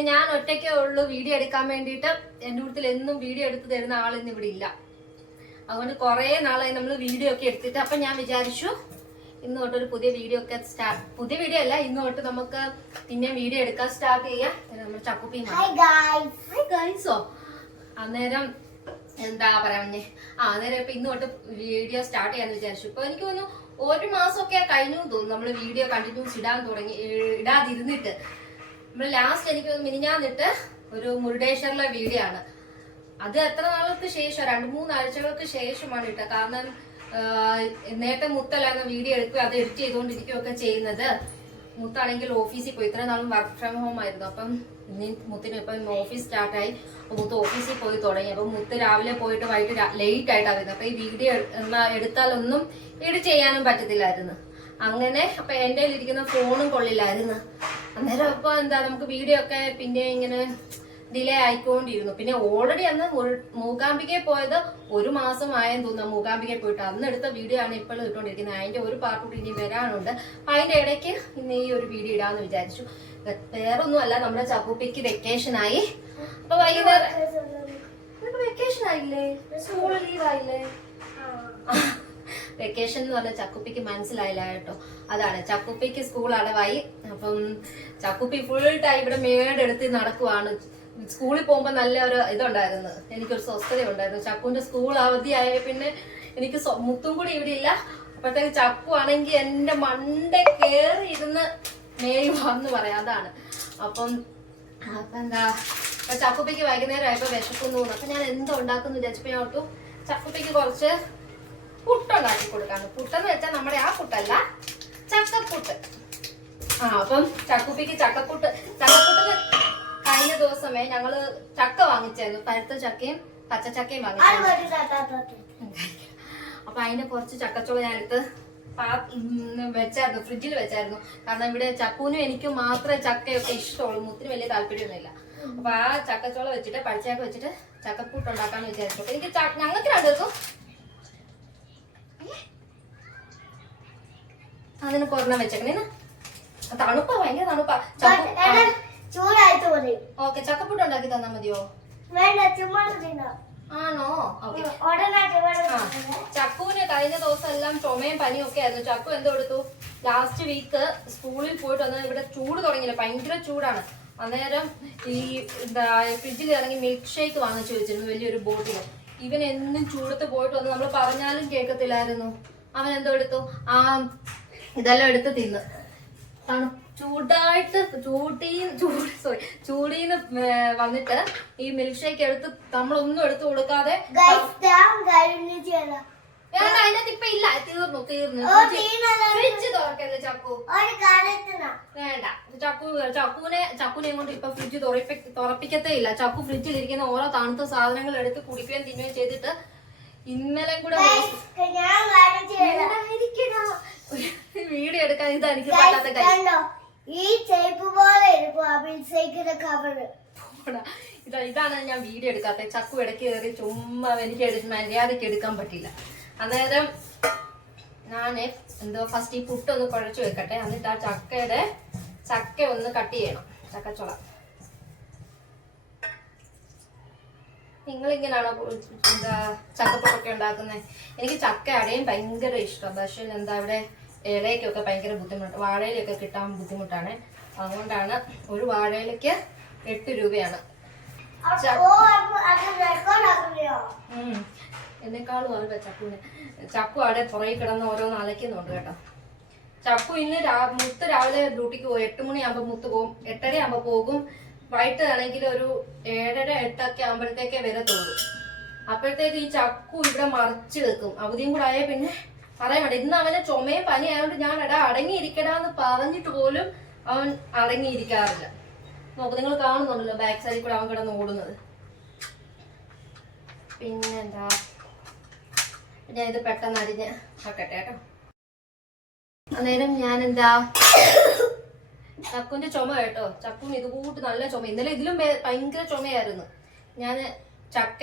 ഇന്ന് ഞാൻ ഒറ്റയ്ക്കേ ഉള്ളൂ വീഡിയോ എടുക്കാൻ വേണ്ടിയിട്ട്. എന്റെ കൂടുതൽ എന്നും വീഡിയോ എടുത്ത് തരുന്ന ആളിന്ന് ഇവിടെ ഇല്ല. അതുകൊണ്ട് കുറേ നാളായി നമ്മൾ വീഡിയോ ഒക്കെ എടുത്തിട്ട്. അപ്പം ഞാൻ വിചാരിച്ചു ഇന്ന് പുതിയ വീഡിയോ ഒക്കെ സ്റ്റാർട്ട് പുതിയ വീഡിയോ അല്ല ഇന്ന് തൊട്ട് നമുക്ക് പിന്നെ വീഡിയോ എടുക്കാൻ സ്റ്റാർട്ട് ചെയ്യാം. നമ്മൾ ഗൈസോ അന്നേരം എന്താ പറയാ ആ അന്നേരം ഇപ്പൊ ഇന്ന് തൊട്ട് വീഡിയോ സ്റ്റാർട്ട് ചെയ്യാന്ന് വിചാരിച്ചു. ഇപ്പൊ എനിക്ക് തോന്നുന്നു ഒരു മാസമൊക്കെ കഴിഞ്ഞു തോന്നുന്നു. നമ്മൾ വീഡിയോ കണ്ടിന്യൂസ് ഇടാൻ തുടങ്ങി ഇടാതിരുന്നിട്ട്. നമ്മൾ ലാസ്റ്റ് എനിക്ക് മിനിഞ്ഞാന്നിട്ട് ഒരു മുരുടേശ്വറിലെ വീഡിയോ ആണ്. അത് എത്ര നാൾക്ക് ശേഷം? രണ്ട് മൂന്നാഴ്ചകൾക്ക് ശേഷമാണ് ഇട്ട കാരണം നേരത്തെ മുത്തല്ലാന്ന് വീഡിയോ എടുക്കുക അത് എഡിറ്റ് ചെയ്തുകൊണ്ടിരിക്കുകയൊക്കെ ചെയ്യുന്നത്. മുത്താണെങ്കിൽ ഓഫീസിൽ പോയി. ഇത്ര നാളും വർക്ക് ഫ്രം ഹോം ആയിരുന്നു. അപ്പം മുത്തിന് ഇപ്പം ഓഫീസ് സ്റ്റാർട്ടായി അപ്പൊ മുത്ത് ഓഫീസിൽ പോയി തുടങ്ങി. അപ്പം മുത്ത് രാവിലെ പോയിട്ട് വൈകിട്ട് ലേറ്റ് ആയിട്ടാണ് വരുന്നത്. അപ്പൊ ഈ വീഡിയോ എടുത്താലൊന്നും എഡിറ്റ് ചെയ്യാനും പറ്റത്തില്ലായിരുന്നു. അങ്ങനെ അപ്പൊ എന്റെ ഇരിക്കുന്ന ഫോണും കൊള്ളില്ലായിരുന്നു. അന്നേരം അപ്പൊ എന്താ നമുക്ക് വീഡിയോ ഒക്കെ പിന്നെ ഇങ്ങനെ ഡിലേ ആയിക്കൊണ്ടിരുന്നു. പിന്നെ ഓൾറെഡി അന്ന് മൂകാംബിക പോയത് ഒരു മാസം ആയെന്ന് തോന്നുന്നു. മൂകാംബികയിൽ പോയിട്ട് അന്ന് എടുത്ത വീഡിയോ ആണ് ഇപ്പോഴും ഇട്ടുകൊണ്ടിരിക്കുന്നത്. അതിന്റെ ഒരു പാർട്ട് കൂടി ഇനി വരാനുണ്ട്. അപ്പൊ അതിന്റെ ഇടയ്ക്ക് ഇന്ന് ഈ ഒരു വീഡിയോ ഇടാന്ന് വിചാരിച്ചു. വേറെ വേറൊന്നും അല്ല നമ്മുടെ ചപ്പുപ്പിക്ക് വെക്കേഷൻ ആയി. അപ്പൊ വൈകുന്നേരം വെക്കേഷൻ ആയില്ലേ? സ്കൂൾ ലീവ് ആയില്ലേ? വെക്കേഷൻ എന്ന് പറഞ്ഞ ചക്കുപ്പിക്ക് മനസ്സിലായില്ല കേട്ടോ. അതാണ്. ചക്കുപ്പിക്ക് സ്കൂൾ അടവായി. അപ്പം ചക്കുപ്പി ഫുൾ ടൈം ഇവിടെ മേടെടുത്ത് നടക്കുവാണ്. സ്കൂളിൽ പോകുമ്പോൾ നല്ല ഒരു ഇതുണ്ടായിരുന്നു. എനിക്കൊരു സ്വസ്ഥത ഉണ്ടായിരുന്നു. ചക്കുവിന്റെ സ്കൂൾ അവധിയായ പിന്നെ എനിക്ക് മുത്തും കൂടി ഇവിടെ ഇല്ല. അപ്പോഴത്തേക്ക് ചക്കു ആണെങ്കിൽ എന്റെ മണ്ട കേറി ഇരുന്ന് മേയുവാന്ന് പറയാം. അതാണ്. അപ്പം അപ്പൊ എന്താ ചക്കുപ്പിക്ക് വൈകുന്നേരം ആയപ്പോ വിശക്കുന്നു. അപ്പൊ ഞാൻ എന്തോ ഉണ്ടാക്കുന്നു വിചാരിച്ചപ്പോ ഞാൻ ഓർത്തു ചക്കുപ്പിക്ക് കുറച്ച് പുട്ടുണ്ടാക്കി കൊടുക്കാണ് പുട്ടെന്ന്. വെച്ചാൽ നമ്മുടെ ആ പുട്ടല്ല ചക്കപ്പുട്ട്. ആ അപ്പം ചക്കുപ്പിക്ക് ചക്കപ്പുട്ട്. ചക്കപ്പുട്ട് കഴിഞ്ഞ ദിവസമേ ഞങ്ങൾ ചക്ക വാങ്ങിച്ചായിരുന്നു പഴുത്ത ചക്കയും പച്ചച്ചക്കയും വാങ്ങിച്ചു അപ്പൊ അതിന്റെ കുറച്ച് ചക്കച്ചോള ഉം വെച്ചായിരുന്നു. ഫ്രിഡ്ജിൽ വെച്ചായിരുന്നു. കാരണം ഇവിടെ ചക്കൂനും എനിക്ക് മാത്രമേ ചക്കയൊക്കെ ഇഷ്ടമുള്ളൂ. മുത്തിന് വലിയ താല്പര്യമൊന്നുമില്ല. അപ്പൊ ആ ചക്കച്ചോള വെച്ചിട്ട് പഴച്ചക്ക വെച്ചിട്ട് ചക്കപ്പൂട്ട് ഉണ്ടാക്കാന്ന് വിചാരിച്ചു അപ്പൊ എനിക്ക് ഞങ്ങൾക്ക് ഞങ്ങൾക്ക് രണ്ടുപേർക്കും അതിന് കൊറോണ വെച്ചേക്കണേ തണുപ്പാ ഭയങ്കര തണുപ്പാ. ചൂടായിട്ട് പറയും ഓക്കെ ചക്കപ്പുട്ട് ഉണ്ടാക്കി തന്നാ മതിയോ? വേണ്ട ചുമ്മാ ആണോ? ചക്കുവിന് കഴിഞ്ഞ ദിവസം എല്ലാം ചുമയും പനിയും ഒക്കെ ആയിരുന്നു. ചക്കു എന്ത് എടുത്തു ലാസ്റ്റ് വീക്ക് സ്കൂളിൽ പോയിട്ട് വന്ന് ഇവിടെ ചൂട് തുടങ്ങിയില്ല. ഭയങ്കര ചൂടാണ്. അന്നേരം ഈ എന്താ ഫ്രിഡ്ജിൽ ഇറങ്ങി മിൽക്ക് ഷേക്ക് വാങ്ങിച്ചു വെച്ചിരുന്നു വലിയൊരു ബോട്ടിൽ ഇവൻ എന്നും ചൂടത്ത് പോയിട്ട് വന്ന് നമ്മൾ പറഞ്ഞാലും കേൾക്കത്തില്ലായിരുന്നു. അവൻ എന്തോ എടുത്തു ആ ഇതെല്ലാം എടുത്ത് തിന്ന്. ചൂടായിട്ട് ചൂട്ടീ ചൂട് സോറി ചൂടീന്ന് വന്നിട്ട് ഈ മിൽക്ക് ഷേക്ക് എടുത്ത് നമ്മളൊന്നും എടുത്തു കൊടുക്കാതെ വേണ്ട അതിനകത്ത് ഇപ്പൊ ഇല്ല. തീർന്നു തീർന്നു. ഫ്രിഡ്ജ് തുറക്കല്ലേ ചക്കു. വേണ്ട. ചക്കു ചക്കുവിനെ ചക്കുനെ കൊണ്ട് ഇപ്പൊ ഫ്രിഡ്ജ് തുറപ്പി- തുറപ്പിക്കത്തേ ഇല്ല. ചക്കു ഫ്രിഡ്ജിൽ ഇരിക്കുന്ന ഓരോ തണുത്ത സാധനങ്ങൾ എടുത്ത് കുടിക്കുകയും തിന്നുകയും ചെയ്തിട്ട് ഇന്നലെ കൂടെ വീഡിയോ എടുക്കാൻ ഇത് എനിക്ക് പറ്റാത്ത ഈ ടേപ്പ് പോലെ. ഇതാ ഇതാണ് ഞാൻ വീഡിയോ എടുക്കാത്ത. ചക്കു ഇടയ്ക്ക് കയറി ചുമ്മാ എനിക്ക് മര്യാദയ്ക്ക് മര്യാദയ്ക്ക് എടുക്കാൻ പറ്റില്ല അന്നേരം ഞാൻ എന്തോ ഫസ്റ്റ് ഈ പുട്ടൊന്ന് കുഴച്ച് വെക്കട്ടെ. എന്നിട്ട് ആ ചക്കയുടെ ചക്ക ഒന്ന് കട്ട് ചെയ്യണം. ചക്കച്ചുള. നിങ്ങളിങ്ങനാണോ എന്താ ചക്കപ്പൊക്കെ ഉണ്ടാക്കുന്നത് എനിക്ക് ചക്ക അടയും ഭയങ്കര ഇഷ്ടമാണ് പക്ഷേ എന്താ ഇവിടെ ഇലയ്ക്കൊക്കെ ഭയങ്കര ബുദ്ധിമുട്ട്. വാഴയിലൊക്കെ കിട്ടാൻ ബുദ്ധിമുട്ടാണ്. അതുകൊണ്ടാണ് ഒരു വാഴയിലേക്ക് എട്ട് രൂപയാണ്. എന്നെക്കാളും അറിവ് ചക്കുവിന് ചക്കു അവിടെ പുറകെ കിടന്ന് ഓരോന്ന് അലയ്ക്കുന്നുണ്ട് കേട്ടോ. ചക്കു ഇന്ന് രാ- മുത്ത് രാവിലെ ഡ്യൂട്ടിക്ക് പോകും എട്ട് മണിയാകുമ്പോൾ മുത്ത് പോകും എട്ടര ആകുമ്പോൾ പോകും. വൈകിട്ട് ആണെങ്കിൽ ഒരു ഏഴര എട്ടൊക്കെ വരെ വരത്തുള്ളൂ. അപ്പോഴത്തേക്ക് ഈ ചക്കു ഇവിടെ മറിച്ച് വെക്കും. അവധിയും കൂടെ ആയ പിന്നെ പറയാൻ വേണ്ട ഇന്ന് അവന്റെ ചുമയും പനി ആയതുകൊണ്ട് ഞാൻ എടാ അടങ്ങിയിരിക്കടാന്ന് പറഞ്ഞിട്ട് പോലും അവൻ അടങ്ങിയിരിക്കാറില്ല. നോക്ക് നിങ്ങൾ കാണുന്നുണ്ടല്ലോ ബാക്ക് സൈഡിൽ കൂടെ അവൻ കിടന്ന് ഓടുന്നത്. പിന്നെന്താ? ഞാൻ ഇത് പെട്ടെന്ന് അരിഞ്ഞ് ആക്കട്ടെ കേട്ടോ. അന്നേരം ഞാൻ എന്താ ചക്കുന്റെ ചുമ കേട്ടോ. ചക്കും ഇത് കൂട്ട് നല്ല ചുമ. ഇന്നലെ ഇതിലും ഭയങ്കര ചുമയായിരുന്നു. ഞാൻ ചക്ക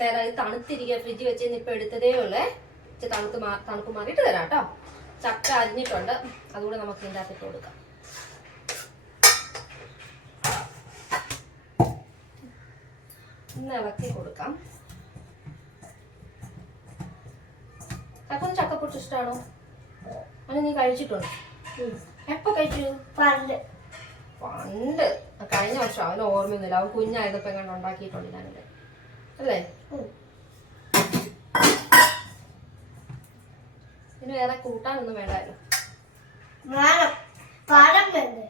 തരാം. ഇത് തണുത്തിരിക്കുക. ഫ്രിഡ്ജ് വെച്ച് ഇപ്പൊ എടുത്തതേ ഉള്ളേ. തണുത്ത് തണുപ്പ് മാറിയിട്ട് തരാം കേട്ടോ. ചക്ക അരിഞ്ഞിട്ടുണ്ട്. അതുകൂടെ നമുക്ക് ഇതിന്റെ കൊടുക്കാം. ഒന്ന് ഇളക്കി കൊടുക്കാം. ചക്കൊന്ന് ചക്ക ഇഷ്ടമാണോ അങ്ങനെ നീ കഴിച്ചിട്ടുണ്ടോ? എപ്പോ കഴിച്ചു? പണ്ട് പണ്ട് കഴിഞ്ഞ വർഷം അവന് ഓർമ്മയൊന്നുമില്ല. അവൻ കുഞ്ഞായതപ്പോ എങ്ങനെ ഉണ്ടാക്കിയിട്ടുണ്ട് ഞാനിവിടെ അല്ലേ. ഇനി വേറെ കൂട്ടാനൊന്നും വേണ്ടായിരുന്നു. വേണം. പഴം വേണ്ടേ?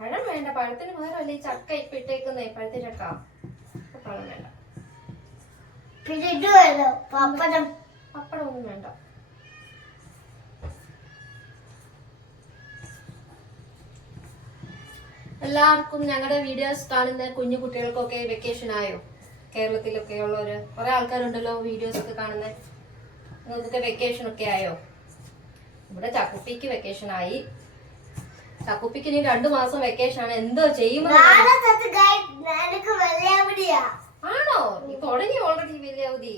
പഴം വേണ്ട. പഴത്തിന് പകരമല്ലേ ഈ ചക്ക ഇപ്പൊ ഇട്ടേക്കുന്നേ? പഴുത്ത ചക്ക. പഴം വേണ്ട. പിന്നെ ഇത് വേണം? പപ്പടം. പപ്പടം ഒന്നും വേണ്ട. എല്ലാവർക്കും ഞങ്ങളുടെ വീഡിയോസ് കാണുന്ന കുഞ്ഞു കുട്ടികൾക്കൊക്കെ വെക്കേഷൻ ആയോ? കേരളത്തിലൊക്കെ ഉള്ളവര്. കുറെ ആൾക്കാരുണ്ടല്ലോ വീഡിയോസ് ഒക്കെ കാണുന്ന. നിങ്ങൾക്ക് വെക്കേഷൻ ഒക്കെ ആയോ? ഇവിടെ ചക്കുപ്പിക്ക് വെക്കേഷൻ ആയി. ചക്കുപ്പിക്ക് ഇനി രണ്ടു മാസം വെക്കേഷൻ ആണ്. എന്തോ ചെയ്യുമ്പോൾ ആണോ? ഈ തുടങ്ങി ഓൾറെഡി വലിയവധി.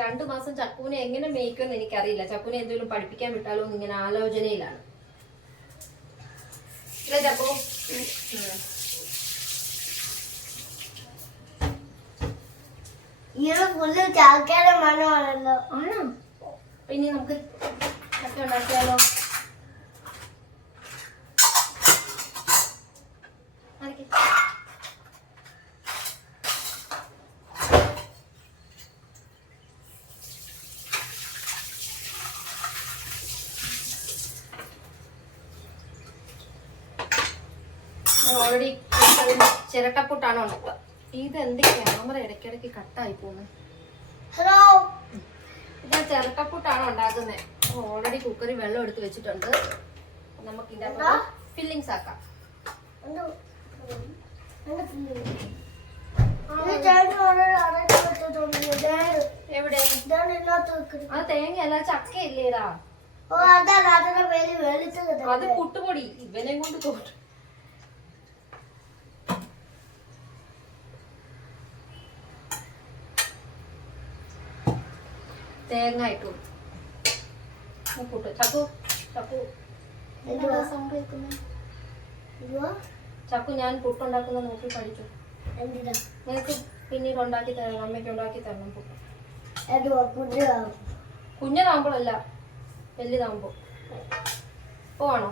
രണ്ടു മാസം ചക്കുവിനെ എങ്ങനെ മേയ്ക്കുമെന്ന് എനിക്കറിയില്ല. ചക്കുവിനെ എന്തെങ്കിലും പഠിപ്പിക്കാൻ വിട്ടാലോ എന്ന് ഇങ്ങനെ ആലോചനയിലാണ്. ഫുള്ള് ചാക്കാന മണമാണല്ലോ ആണോ പിന്നെ നമുക്ക് ഉണ്ടാക്കിയാലോ ഓൾറെഡി ചിരട്ടപ്പൊട്ടാണ് ഉണ്ടാക്കുക ഇത് എന്ത് ക്യാമറ ഇടയ്ക്കിടയ്ക്ക് കട്ടായി പോകുന്നത് ഹലോ ഇത് ചിരട്ടപ്പൊട്ടാണ് ഉണ്ടാക്കുന്നത്. ഓൾറെഡി കുക്കറിൽ വെള്ളം എടുത്ത് വെച്ചിട്ടുണ്ട്. നമുക്ക് ഇതിനകത്ത് ഫില്ലിങ്സ് ആക്കാം. എവിടെ? അത് ചക്കയില്ലേടാ അതിന്റെ പേര് വെളുത്തത് അത് പുട്ടുപൊടി. ഇവനെ കൊണ്ട് തോട്ടു തേങ്ങ ഇട്ടു പുട്ട് ചക്കു. ചക്കു എന്തുവാ? സൗണ്ട് കേൾക്കുന്നത് ചക്കു ഞാൻ പുട്ടുണ്ടാക്കുന്നത് നോക്കി പഠിച്ചു നിനക്ക് പിന്നീട് ഉണ്ടാക്കി തരണം അമ്മയ്ക്ക് ഉണ്ടാക്കി തരണം പുട്ട്. കുഞ്ഞതാകുമ്പോഴല്ല വലുതാകുമ്പോൾ പോവാണോ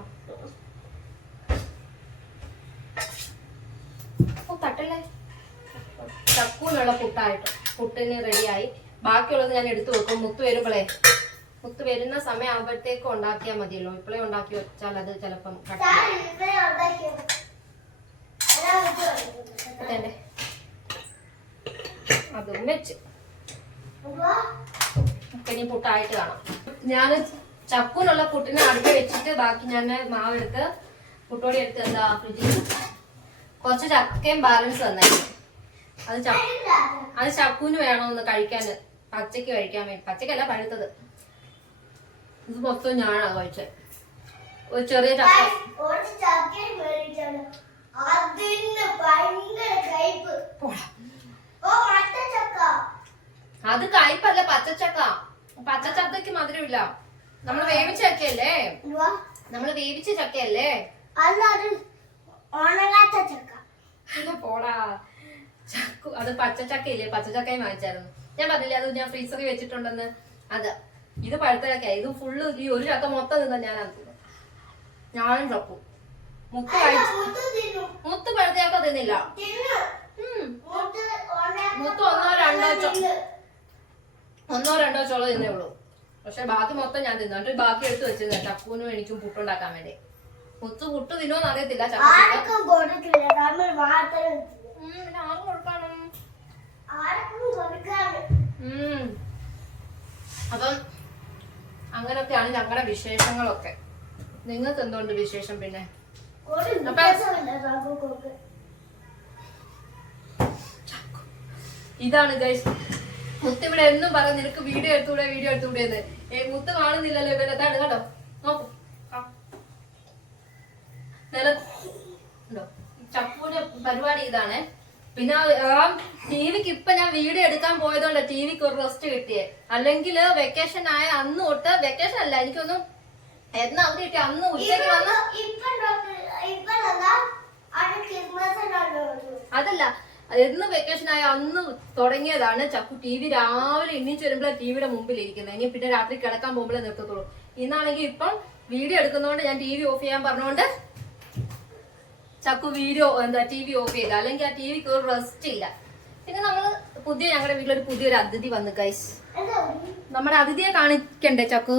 തട്ടല്ലേ? ചക്കൂനുള്ള പുട്ടായിട്ട്. പുട്ടിന് റെഡിയായി ബാക്കിയുള്ളത് ഞാൻ എടുത്തു വെക്കും. മുത്ത് വരുമ്പോളേ മുത്ത് വരുന്ന സമയം ആകുമ്പോഴത്തേക്കും ഉണ്ടാക്കിയാൽ മതിയല്ലോ. ഇപ്പോഴേ ഉണ്ടാക്കി വെച്ചാൽ അത് ചിലപ്പം. അതും വെച്ച് ഇനി പുട്ടായിട്ട് കാണാം. ഞാൻ ചക്കൂനുള്ള പുട്ടിനെ അടുത്ത് വെച്ചിട്ട് ബാക്കി ഞാൻ മാവെടുത്ത് പുട്ടോടി എടുത്ത് എന്താ ഫ്രിഡ്ജിൽ കുറച്ച് ചക്കയും ബാലൻസ് തന്നായിരുന്നു അത് ചക്ക അത് ചക്കൂന് വേണമെന്ന് കഴിക്കാൻ പച്ചക്ക് കഴിക്കാൻ വേണ്ടി. പച്ചക്കല്ല പഴുത്തത്. ഇത് മൊത്തം ഞാനാ കഴിച്ചത് ഒരു ചെറിയ അത് കയ്പല്ല പച്ചച്ചക്ക പച്ചച്ചക്കയ്ക്ക് മധുരമില്ല. നമ്മൾ വേവിച്ച ചക്കയല്ലേ? നമ്മൾ വേവിച്ച ചക്കയല്ലേ? അല്ല അത് ഉണങ്ങാത്ത ചക്ക. അല്ല പോടാ. ചക്കു അത് പച്ചച്ചക്കയില്ലേ പച്ചച്ചക്കയും വാങ്ങിച്ചായിരുന്നു. ഞാൻ പറഞ്ഞില്ലേ അത് ഞാൻ ഫ്രീസറിൽ വെച്ചിട്ടുണ്ടെന്ന്. അത് ഇത് പഴുത്ത ചക്കയാ ഇത് ഫുള്ള് ഈ ഒരു ചക്ക മൊത്തം നിന്നാ ഞാൻ തിന്നു ഞാനും ചപ്പു. മുത്ത് കഴിച്ചു മുത്ത് പഴുത്തയാക്ക തിന്നില്ല. തിന്നു. മുത്ത് ഒന്നോ രണ്ടോ തിന്നു. ഒന്നോ രണ്ടോ ചോളം തിന്നേ ഉള്ളൂ. പക്ഷെ ബാക്കി മൊത്തം ഞാൻ തിന്നു. എന്നിട്ട് ബാക്കി എടുത്ത് വെച്ചിരുന്നു. ചക്കൂനും എനിക്കും പുട്ടുണ്ടാക്കാൻ വേണ്ടി. മുത്ത് പുട്ട് തിന്നോന്ന് അറിയത്തില്ല ചക്ക ആർക്കും കൊടുക്കണം. അപ്പം അങ്ങനൊക്കെയാണ് ഞങ്ങളുടെ വിശേഷങ്ങളൊക്കെ. നിങ്ങൾക്ക് എന്തുകൊണ്ട് വിശേഷം പിന്നെ? ഇതാണ് ഗൈസ്. മുത്ത് ഇവിടെ എന്നും പറഞ്ഞു നിനക്ക് വീഡിയോ എടുത്തൂടെ വീഡിയോ എടുത്തൂടെ എന്ന്. ഏ മുത്ത് കാണുന്നില്ലല്ലോ ഇവരെ അതാണ് കേട്ടോ നോക്കൂ. ആ. നിനക്ക് ഉണ്ടോ? ചപ്പൂന് പരിപാടി ഇതാണ്. പിന്നെ ആ ടി വിക്ക് ഇപ്പൊ ഞാൻ വീഡിയോ എടുക്കാൻ പോയതുകൊണ്ട് ടി വിക്ക് ഒരു റെസ്റ്റ് കിട്ടിയേ. അല്ലെങ്കിൽ വെക്കേഷൻ ആയ അന്ന് തൊട്ട് വെക്കേഷൻ അല്ല എനിക്കൊന്നും എന്നാ അവധി കിട്ടിയ അന്ന് ഉച്ചയ്ക്ക് വന്ന് അതല്ല എന്ന് വെക്കേഷൻ ആയ അന്ന് തുടങ്ങിയതാണ് ചക്കു ടി വി രാവിലെ എണ്ണീച്ച് വരുമ്പോഴേ ടിവിയുടെ മുമ്പിൽ ഇരിക്കുന്നത് ഇനി പിന്നെ രാത്രി കിടക്കാൻ പോകുമ്പോഴേ നിർത്തത്തുള്ളൂ. ഇന്നാണെങ്കിൽ ഇപ്പം വീഡിയോ എടുക്കുന്നതുകൊണ്ട് ഞാൻ ടി വി ഓഫ് ചെയ്യാൻ പറഞ്ഞുകൊണ്ട് ചക്കു വീഡിയോ എന്താ ടി വി ഓഫ് ചെയ്യില്ല അല്ലെങ്കിൽ ആ ടി വിക്ക് ഒരു റെസ്റ്റ് ഇല്ല. പിന്നെ നമ്മൾ പുതിയ ഞങ്ങളുടെ വീട്ടിലൊരു പുതിയൊരു അതിഥി വന്നു കൈസ് നമ്മുടെ അതിഥിയെ കാണിക്കണ്ടേ ചക്കു?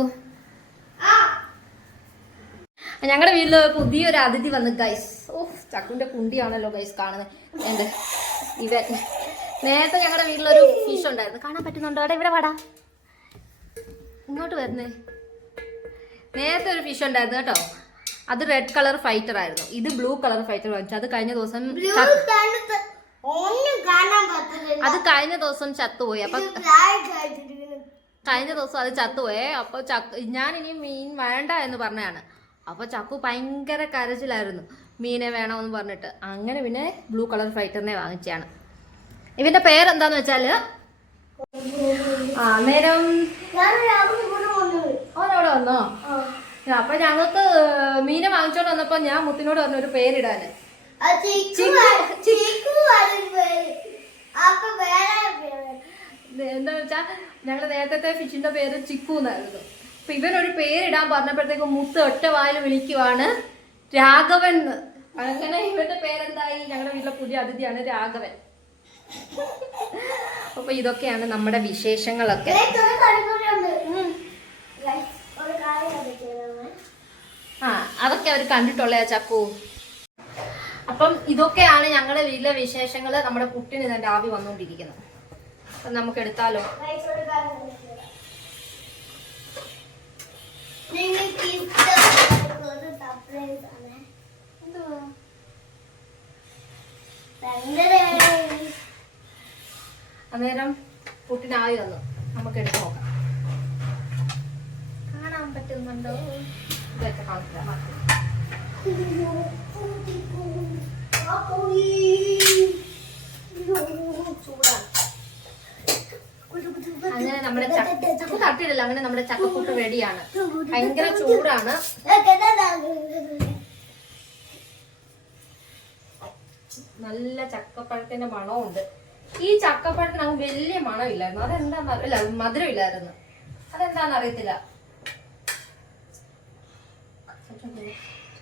ഞങ്ങളുടെ വീട്ടിൽ പുതിയൊരു അതിഥി വന്നു ഗൈസ് ഓ ചക്കുവിന്റെ കുണ്ടിയാണല്ലോ ഗൈസ് കാണുന്നത് എന്ത്? ഇവൻ. നേരത്തെ ഞങ്ങളുടെ വീട്ടിലൊരു ഫിഷ് ഉണ്ടായിരുന്നു. കാണാൻ പറ്റുന്നുണ്ടോ? അവിടെ ഇവിടെ വാടാ. ഇങ്ങോട്ട് വരുന്നേ നേരത്തെ ഒരു ഫിഷ് ഉണ്ടായിരുന്നു കേട്ടോ. അത് റെഡ് കളർ ഫൈറ്റർ ആയിരുന്നു. ഇത് ബ്ലൂ കളർ ഫൈറ്റർ വാങ്ങിച്ചു. അത് കഴിഞ്ഞ ദിവസം അത് കഴിഞ്ഞ ദിവസം ചത്തുപോയി. അപ്പൊ കഴിഞ്ഞ ദിവസം അത് ചത്തുപോയേ. അപ്പൊ ഞാൻ ഇനി മീൻ വേണ്ട എന്ന് പറഞ്ഞാണ് അപ്പൊ ചക്കു ഭയങ്കര കരച്ചിലായിരുന്നു. മീനെ വേണമെന്ന് പറഞ്ഞിട്ട്. അങ്ങനെ പിന്നെ ബ്ലൂ കളർ ഫൈറ്ററിനെ വാങ്ങിച്ചാണ് ഇവന്റെ പേരെന്താന്ന് വെച്ചാൽ ആ നേരം ഓനോടെ വന്നു. അപ്പൊ ഞങ്ങൾക്ക് മീനെ വാങ്ങിച്ചോണ്ട് വന്നപ്പോ ഞാൻ മുത്തിനോട് പറഞ്ഞ ഒരു പേരിടാന്. എന്താ വെച്ചാ ഞങ്ങളുടെ നേരത്തെ ഫിഷിന്റെ പേര് ചിക്കു എന്നായിരുന്നു. അപ്പൊ ഇവനൊരു പേരിടാൻ പറഞ്ഞപ്പോഴത്തേക്കും മുത്ത് ഒറ്റ വായിൽ വിളിക്കുവാണ് രാഘവൻ അങ്ങനെ ഇവന്റെ പേരെന്തായി? ഞങ്ങളുടെ വീട്ടിലെ പുതിയ അതിഥിയാണ് രാഘവൻ. അപ്പൊ ഇതൊക്കെയാണ് നമ്മുടെ വിശേഷങ്ങളൊക്കെ. ആ അതൊക്കെ അവർ കണ്ടിട്ടുള്ള ചക്കു? അപ്പം ഇതൊക്കെയാണ് ഞങ്ങളുടെ വീട്ടിലെ വിശേഷങ്ങൾ നമ്മുടെ കുട്ടിന് ഇതിന്റെ ആവി വന്നുകൊണ്ടിരിക്കുന്നത് അപ്പൊ നമുക്ക് എടുത്താലോ. അന്നേരം കുട്ടിന് ആവി വന്നു നമുക്ക് എടുത്തു നോക്കാം. കാണാൻ പറ്റുന്നുണ്ടോ? അങ്ങനെ നമ്മുടെ ചക്ക തട്ടിയിടില്ല അങ്ങനെ നമ്മുടെ ചക്കക്കൂട്ട് റെഡിയാണ്. ഭയങ്കര ചൂടാണ്. നല്ല ചക്കപ്പഴത്തിന്റെ മണമുണ്ട്. ഈ ചക്കപ്പഴത്തിന് അങ്ങ് വലിയ മണമില്ലായിരുന്നു. അതെന്താന്ന് അറിയില്ല മധുരം ഇല്ലായിരുന്നു അതെന്താന്ന് അറിയത്തില്ല.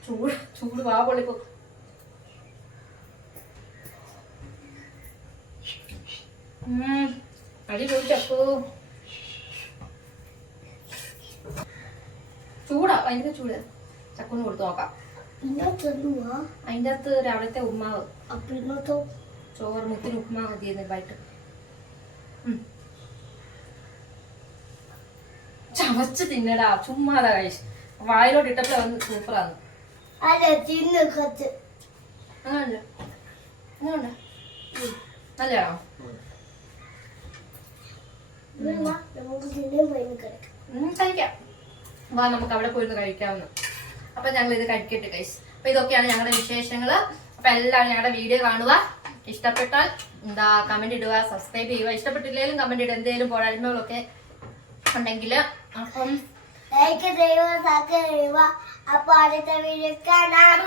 ചൂട് ചൂട് വാ പൊള്ളിപ്പോ അടിപൊളി ചക്കു ചൂടാ ഭയങ്കര ചൂട് ചക്കൊന്ന് കൊടുത്തു നോക്കാം അതിന്റെ അകത്ത് രാവിലത്തെ ഉമ്മാവ് ചോറ് മുത്തിന് ഉപ്മാവ് മതിയെന്ന് വൈകിട്ട്. ചവച്ച് തിന്നടാ ചുമ്മാതാ കഴിച്ച് വായിലോട്ട് ഇട്ടപ്പോ വന്ന് സൂപ്പറാണ് അല്ല തിന്ന് കുറച്ച് നല്ലതാണോ കഴിക്കാം. വാ നമുക്ക് അവിടെ പോയിരുന്ന് കഴിക്കാവുന്ന. അപ്പൊ ഞങ്ങൾ ഇത് കഴിക്കട്ടെ കൈസ് അപ്പൊ ഇതൊക്കെയാണ് ഞങ്ങളുടെ വിശേഷങ്ങൾ അപ്പൊ എല്ലാവരും ഞങ്ങളുടെ വീഡിയോ കാണുക. ഇഷ്ടപ്പെട്ടാൽ എന്താ കമന്റ് ഇടുക സബ്സ്ക്രൈബ് ചെയ്യുക. ഇഷ്ടപ്പെട്ടില്ലെങ്കിലും കമന്റ് ഇടുക. എന്തെങ്കിലും പോരായ്മകളൊക്കെ ഉണ്ടെങ്കിൽ അപ്പം ലൈക്ക് ചെയ്യുക സബ്സ്ക്രൈബ് ചെയ്യുക അപ്പൊ അടുത്ത വീഡിയോ കാണാം